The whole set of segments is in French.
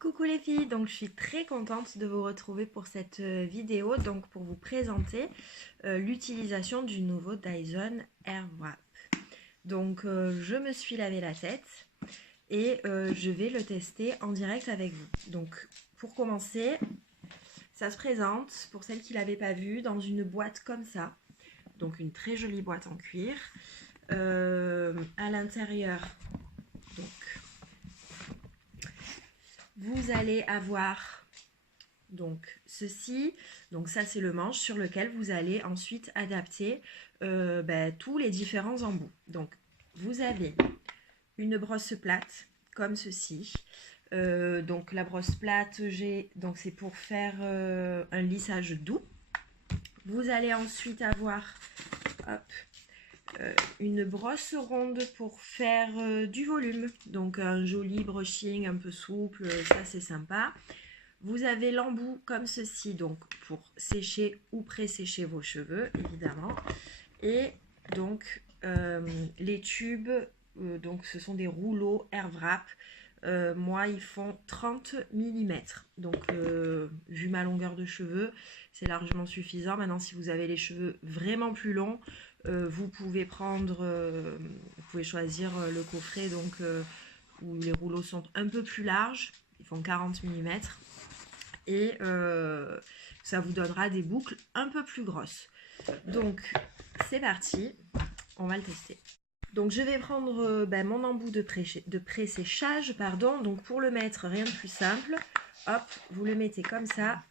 Coucou les filles, donc je suis très contente de vous retrouver pour cette vidéo, donc pour vous présenter l'utilisation du nouveau Dyson Airwrap. Donc je me suis lavé la tête et je vais le tester en direct avec vous. Donc pour commencer, ça se présente, pour celles qui ne l'avaient pas vu, dans une boîte comme ça. Donc une très jolie boîte en cuir. À l'intérieur, donc vous allez avoir donc ceci, donc ça c'est le manche sur lequel vous allez ensuite adapter tous les différents embouts. Donc vous avez une brosse plate comme ceci. Donc la brosse plate, donc c'est pour faire un lissage doux. Vous allez ensuite avoir une brosse ronde pour faire du volume, donc un joli brushing un peu souple, ça c'est sympa. Vous avez l'embout comme ceci, donc pour sécher ou pré-sécher vos cheveux évidemment, et donc les tubes, donc ce sont des rouleaux Airwrap. Moi ils font 30 mm, donc vu ma longueur de cheveux c'est largement suffisant. Maintenant si vous avez les cheveux vraiment plus longs, vous pouvez vous pouvez choisir le coffret donc où les rouleaux sont un peu plus larges, ils font 40 mm et ça vous donnera des boucles un peu plus grosses. Donc c'est parti, on va le tester. Donc je vais prendre mon embout de pré-séchage, pardon. Donc pour le mettre, rien de plus simple. Hop, vous le mettez comme ça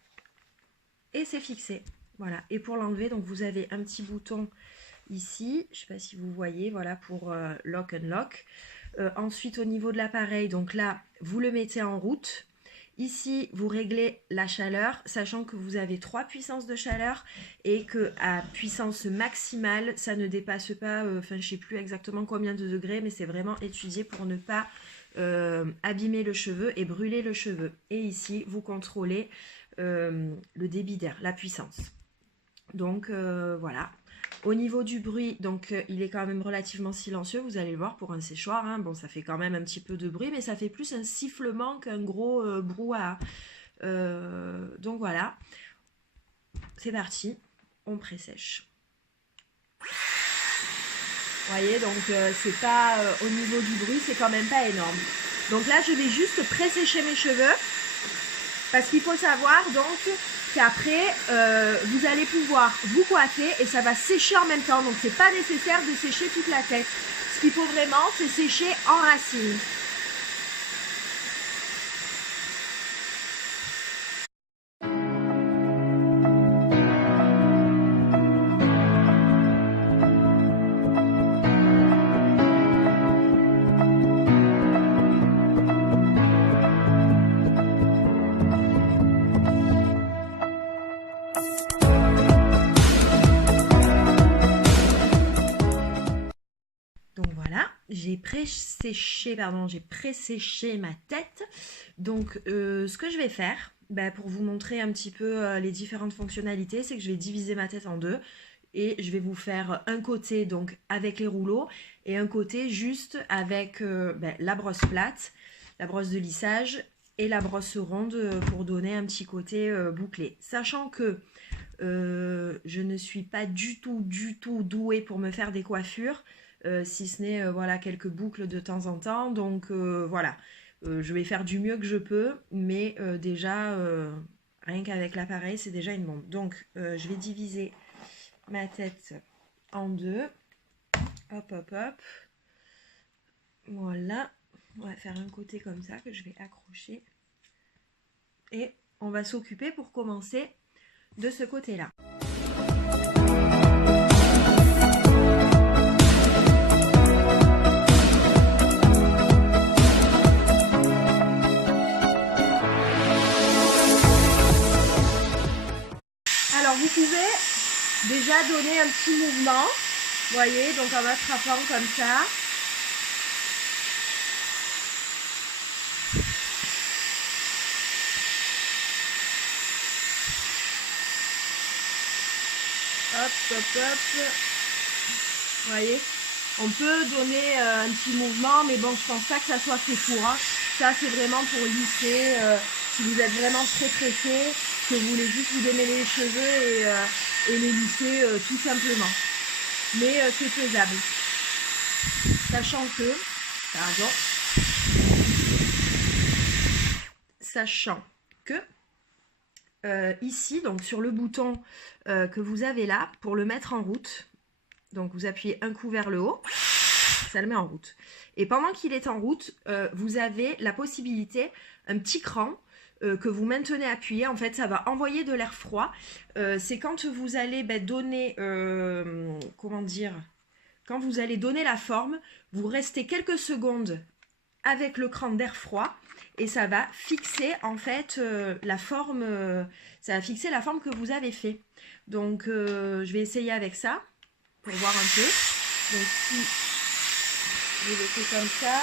et c'est fixé. Voilà. Et pour l'enlever, donc vous avez un petit bouton ici, je ne sais pas si vous voyez, voilà, pour lock unlock. Ensuite au niveau de l'appareil, donc là vous le mettez en route. Ici, vous réglez la chaleur, sachant que vous avez 3 puissances de chaleur et que à puissance maximale, ça ne dépasse pas, je ne sais plus exactement combien de degrés, mais c'est vraiment étudié pour ne pas abîmer le cheveu et brûler le cheveu. Et ici, vous contrôlez le débit d'air, la puissance. Donc voilà. Au niveau du bruit, donc il est quand même relativement silencieux, vous allez le voir pour un séchoir, hein. Bon, ça fait quand même un petit peu de bruit, mais ça fait plus un sifflement qu'un gros brouhaha. Donc voilà, c'est parti, on pré-sèche. Vous voyez, donc c'est pas au niveau du bruit, c'est quand même pas énorme. Donc là, je vais juste pré-sécher mes cheveux, parce qu'il faut savoir donc qu'après vous allez pouvoir vous coiffer et ça va sécher en même temps, donc c'est pas nécessaire de sécher toute la tête. Ce qu'il faut vraiment, c'est sécher en racine. Donc voilà, j'ai pré-séché ma tête. Donc ce que je vais faire, pour vous montrer un petit peu les différentes fonctionnalités, c'est que je vais diviser ma tête en deux. Et je vais vous faire un côté donc avec les rouleaux et un côté juste avec la brosse plate, la brosse de lissage et la brosse ronde pour donner un petit côté bouclé. Sachant que je ne suis pas du tout douée pour me faire des coiffures. Si ce n'est voilà, quelques boucles de temps en temps. Donc voilà, je vais faire du mieux que je peux, mais déjà, rien qu'avec l'appareil, c'est déjà une bombe. Donc je vais diviser ma tête en deux. Hop, hop, hop. Voilà, on va faire un côté comme ça que je vais accrocher. Et on va s'occuper pour commencer de ce côté-là. Alors vous pouvez déjà donner un petit mouvement, vous voyez, donc en attrapant comme ça. Hop, hop, hop. Vous voyez, on peut donner un petit mouvement, mais bon, je pense pas que ça soit fait pour, hein. Ça, c'est vraiment pour lisser, si vous êtes vraiment très pressé, que vous voulez juste vous démêler les cheveux et les lisser tout simplement. Mais c'est faisable. Sachant que, pardon, ici, donc sur le bouton que vous avez là, pour le mettre en route, donc vous appuyez un coup vers le haut, ça le met en route. Et pendant qu'il est en route, vous avez la possibilité, un petit cran que vous maintenez appuyé, en fait ça va envoyer de l'air froid. C'est quand vous allez donner, comment dire, quand vous allez donner la forme, vous restez quelques secondes avec le cran d'air froid et ça va fixer en fait la forme, ça va fixer la forme que vous avez fait. Donc je vais essayer avec ça pour voir un peu. Donc si je le fais comme ça.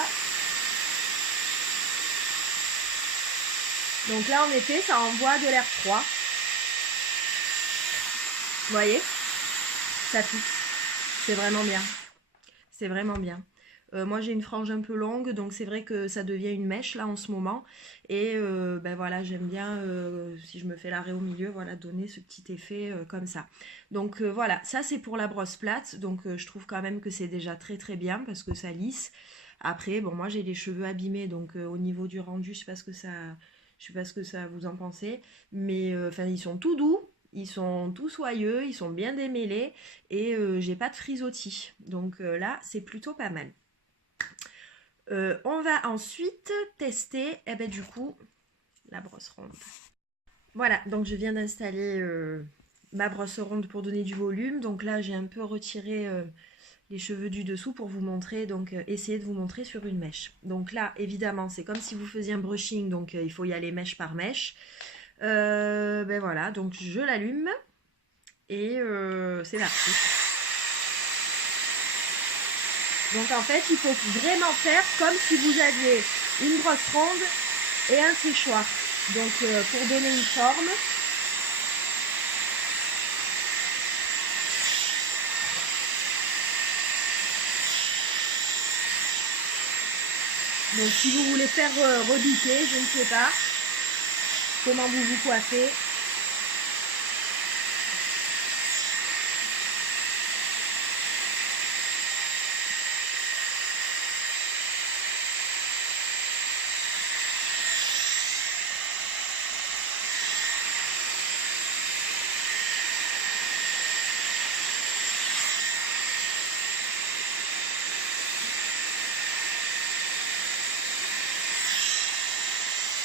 Donc là en effet ça envoie de l'air froid. Vous voyez, ça fixe. C'est vraiment bien. C'est vraiment bien. Moi j'ai une frange un peu longue, donc c'est vrai que ça devient une mèche là en ce moment. Et voilà, j'aime bien, si je me fais l'arrêt au milieu, voilà, donner ce petit effet comme ça. Donc voilà, ça c'est pour la brosse plate. Donc je trouve quand même que c'est déjà très très bien parce que ça lisse. Après, bon, moi j'ai les cheveux abîmés, donc au niveau du rendu, je sais pas ce que ça vous en pensez. Mais enfin, ils sont tout doux. Ils sont tout soyeux, ils sont bien démêlés et j'ai pas de frisottis. Donc là, c'est plutôt pas mal. On va ensuite tester, du coup, la brosse ronde. Voilà, donc je viens d'installer ma brosse ronde pour donner du volume. Donc là, j'ai un peu retiré les cheveux du dessous pour vous montrer, donc essayer de vous montrer sur une mèche. Donc là, évidemment, c'est comme si vous faisiez un brushing, donc il faut y aller mèche par mèche. Voilà, donc je l'allume et c'est parti. Donc en fait, il faut vraiment faire comme si vous aviez une brosse ronde et un séchoir. Donc pour donner une forme. Donc si vous voulez faire rebiquer, je ne sais pas comment vous vous coiffez.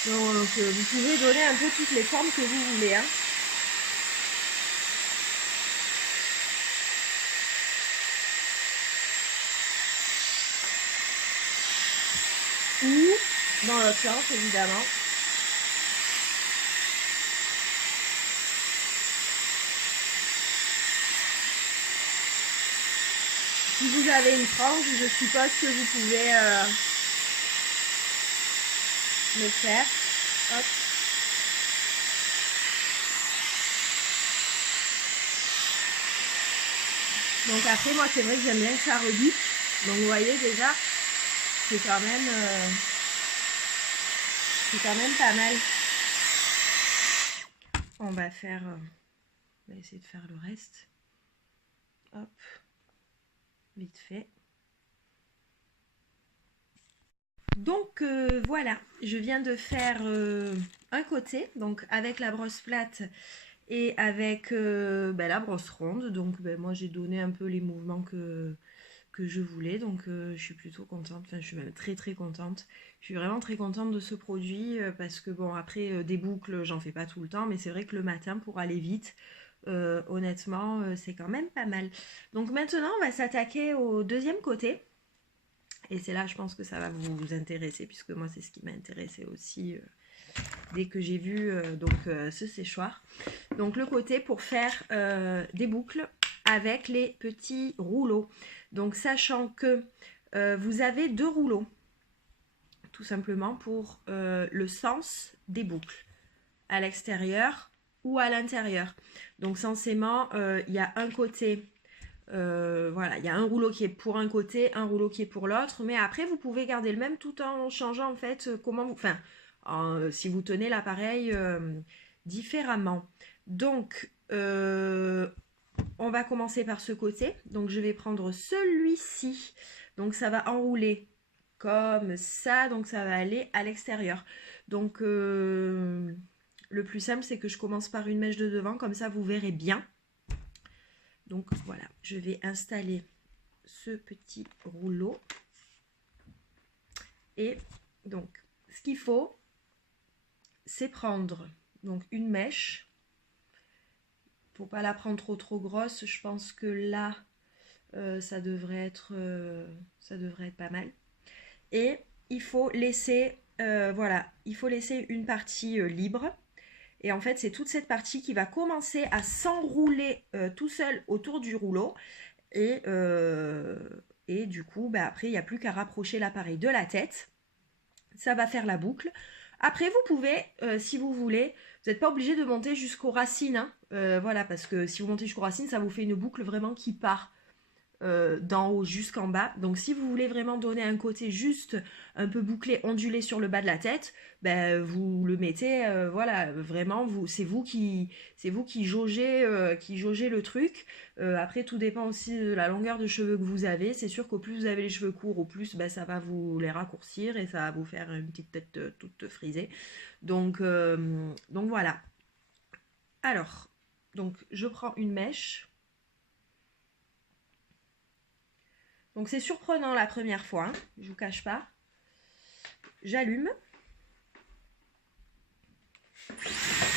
Donc vous pouvez donner un peu toutes les formes que vous voulez. Hein. Ou dans l'autre sens, évidemment. Si vous avez une frange, je suppose que vous pouvez le faire. Hop. Donc après, moi, c'est vrai que j'aime bien que ça rebique. Donc vous voyez déjà, c'est quand même pas mal. On va essayer de faire le reste. Hop, vite fait. Donc voilà, je viens de faire un côté, donc avec la brosse plate et avec la brosse ronde. Donc moi j'ai donné un peu les mouvements que je voulais, donc je suis plutôt contente, enfin je suis même très très contente. Je suis vraiment très contente de ce produit parce que bon, après des boucles j'en fais pas tout le temps, mais c'est vrai que le matin pour aller vite, honnêtement c'est quand même pas mal. Donc maintenant on va s'attaquer au deuxième côté. Et c'est là, je pense que ça va vous intéresser, puisque moi, c'est ce qui m'a intéressé aussi dès que j'ai vu ce séchoir. Donc, le côté pour faire des boucles avec les petits rouleaux. Donc, sachant que vous avez 2 rouleaux, tout simplement pour le sens des boucles, à l'extérieur ou à l'intérieur. Donc, censément, il y a un côté Voilà, il y a un rouleau qui est pour un côté, un rouleau qui est pour l'autre, mais après vous pouvez garder le même tout en changeant en fait comment vous... Enfin, si vous tenez l'appareil différemment. Donc, on va commencer par ce côté. Donc, je vais prendre celui-ci. Donc, ça va enrouler comme ça. Donc, ça va aller à l'extérieur. Donc, le plus simple, c'est que je commence par une mèche de devant. Comme ça, vous verrez bien. Donc, voilà. Je vais installer ce petit rouleau. Et donc, ce qu'il faut, c'est prendre donc une mèche. Faut pas la prendre trop grosse. Je pense que là, ça devrait être pas mal. Et il faut laisser, voilà, il faut laisser une partie libre. Et en fait, c'est toute cette partie qui va commencer à s'enrouler tout seul autour du rouleau. Et du coup, bah, après, il n'y a plus qu'à rapprocher l'appareil de la tête. Ça va faire la boucle. Après, vous pouvez, si vous voulez, vous n'êtes pas obligé de monter jusqu'aux racines. Hein, voilà, parce que si vous montez jusqu'aux racines, ça vous fait une boucle vraiment qui part d'en haut jusqu'en bas. Donc, si vous voulez vraiment donner un côté juste un peu bouclé, ondulé sur le bas de la tête, ben, vous le mettez, voilà, vraiment, c'est vous qui jaugez le truc. Après, tout dépend aussi de la longueur de cheveux que vous avez. C'est sûr qu'au plus vous avez les cheveux courts, au plus ben, ça va vous les raccourcir et ça va vous faire une petite tête toute frisée. Donc voilà. Alors, donc je prends une mèche. Donc c'est surprenant la première fois, hein, je vous cache pas. J'allume.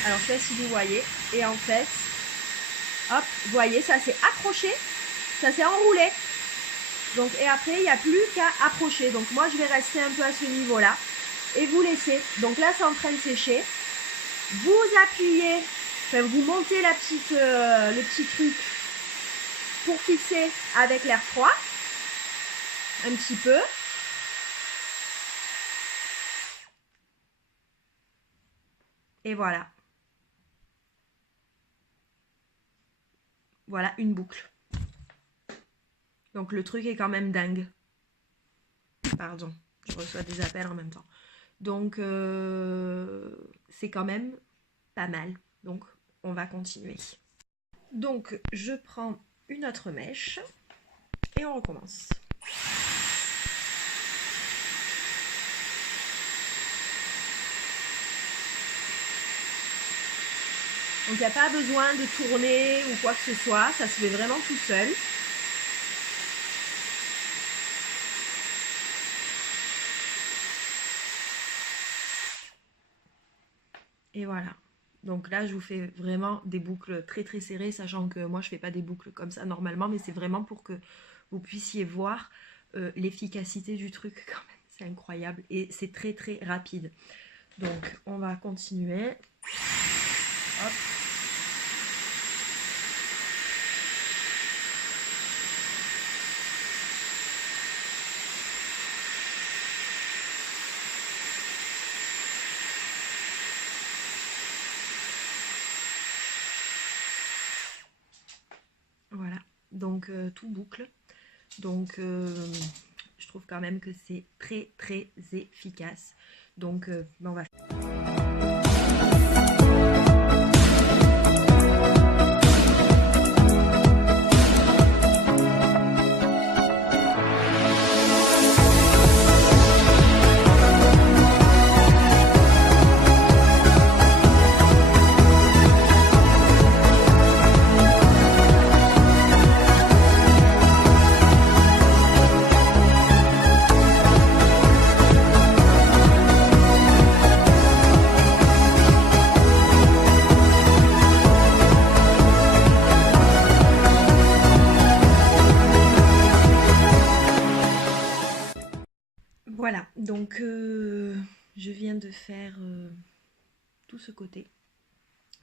Alors je sais pas si vous voyez. Et en fait, hop, vous voyez, ça s'est accroché, ça s'est enroulé. Donc, et après, il n'y a plus qu'à approcher. Donc moi, je vais rester un peu à ce niveau-là. Et vous laissez. Donc là, c'est en train de sécher. Vous appuyez, enfin, vous montez le petit truc pour fixer avec l'air froid. Un petit peu. Et voilà. Voilà une boucle. Donc le truc est quand même dingue. Pardon, je reçois des appels en même temps. Donc c'est quand même pas mal. Donc on va continuer. Donc je prends une autre mèche et on recommence. Donc il n'y a pas besoin de tourner ou quoi que ce soit, ça se fait vraiment tout seul. Et voilà. Donc là, je vous fais vraiment des boucles très très serrées, sachant que moi je fais pas des boucles comme ça normalement, mais c'est vraiment pour que vous puissiez voir l'efficacité du truc quand même. C'est incroyable et c'est très très rapide. Donc on va continuer. Hop. Voilà, donc tout boucle. Donc je trouve quand même que c'est très très efficace. Donc on va... Voilà, donc je viens de faire tout ce côté.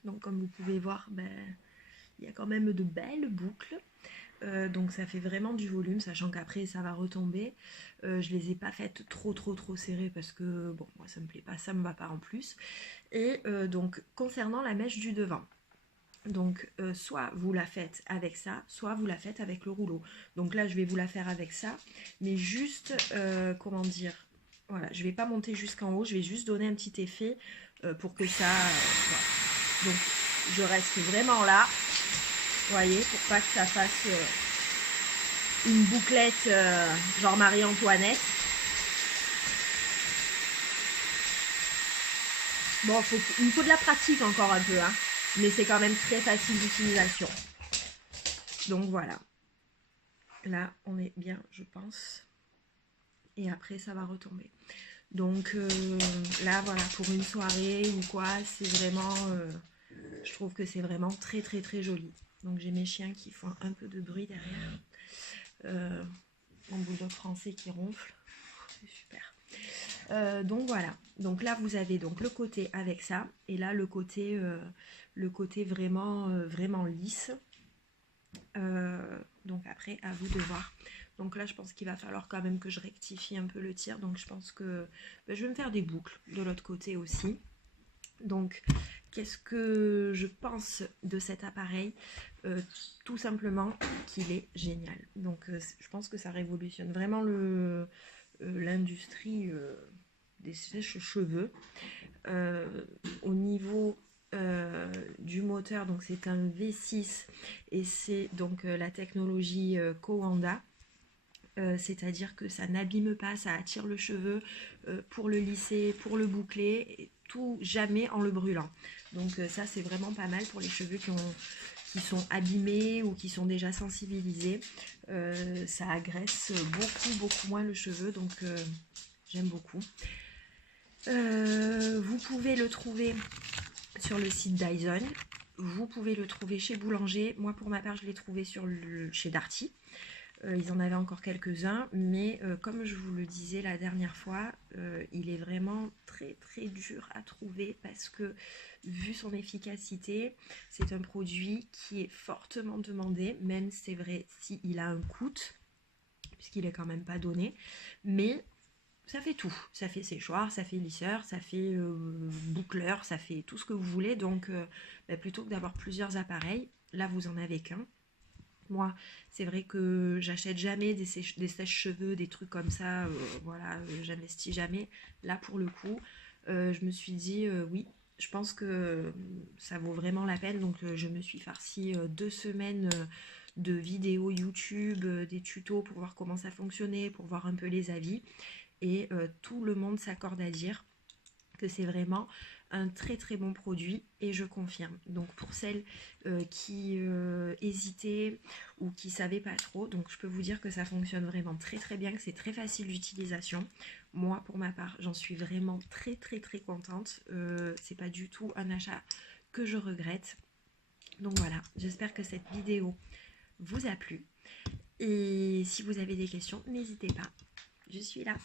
Donc comme vous pouvez voir, ben, il y a quand même de belles boucles. Donc ça fait vraiment du volume, sachant qu'après ça va retomber. Je les ai pas faites trop serrées parce que bon, moi ça me plaît pas, ça me va pas en plus. Et donc concernant la mèche du devant, Donc, soit vous la faites avec ça, soit vous la faites avec le rouleau. Donc là, je vais vous la faire avec ça, mais juste, comment dire, voilà, je vais pas monter jusqu'en haut, je vais juste donner un petit effet pour que ça, voilà. Donc, je reste vraiment là, vous voyez, pour pas que ça fasse une bouclette genre Marie-Antoinette. Bon, il me faut de la pratique encore un peu, hein, mais c'est quand même très facile d'utilisation. Donc voilà. Là, on est bien, je pense. Et après, ça va retomber. Donc là, voilà, pour une soirée ou quoi, c'est vraiment... je trouve que c'est vraiment très, très, très joli. Donc j'ai mes chiens qui font un peu de bruit derrière. Mon bulldog français qui ronfle. C'est super. Donc voilà. Donc là, vous avez donc le côté avec ça. Et là, le côté vraiment, vraiment lisse. Donc après, à vous de voir. Donc là, je pense qu'il va falloir quand même que je rectifie un peu le tir. Donc je pense que je vais me faire des boucles de l'autre côté aussi. Donc, qu'est-ce que je pense de cet appareil? Tout simplement qu'il est génial. Donc, je pense que ça révolutionne vraiment l'industrie des sèche-cheveux. Au niveau du moteur, donc c'est un V6 et c'est donc la technologie Coanda. C'est-à-dire que ça n'abîme pas, ça attire le cheveu pour le lisser, pour le boucler, et tout jamais en le brûlant. Donc ça c'est vraiment pas mal pour les cheveux qui sont abîmés ou qui sont déjà sensibilisés. Ça agresse beaucoup moins le cheveu, donc j'aime beaucoup. Vous pouvez le trouver sur le site Dyson. Vous pouvez le trouver chez Boulanger. Moi pour ma part je l'ai trouvé chez Darty. Ils en avaient encore quelques-uns, mais comme je vous le disais la dernière fois, il est vraiment très très dur à trouver parce que vu son efficacité, c'est un produit qui est fortement demandé, même c'est vrai s'il a un coût, puisqu'il est quand même pas donné, mais ça fait tout, ça fait séchoir, ça fait lisseur, ça fait boucleur, ça fait tout ce que vous voulez, donc plutôt que d'avoir plusieurs appareils, là vous en avez qu'un. Moi, c'est vrai que j'achète jamais des sèche-cheveux, des trucs comme ça, voilà, j'investis jamais. Là, pour le coup, je me suis dit, oui, je pense que ça vaut vraiment la peine. Donc, je me suis farci 2 semaines de vidéos YouTube, des tutos pour voir comment ça fonctionnait, pour voir un peu les avis. Et tout le monde s'accorde à dire que c'est vraiment un très très bon produit et je confirme. Donc pour celles qui hésitaient ou qui savaient pas trop, donc je peux vous dire que ça fonctionne vraiment très très bien, que c'est très facile d'utilisation. Moi pour ma part j'en suis vraiment très très très contente. C'est pas du tout un achat que je regrette. Donc voilà, j'espère que cette vidéo vous a plu et si vous avez des questions n'hésitez pas, je suis là.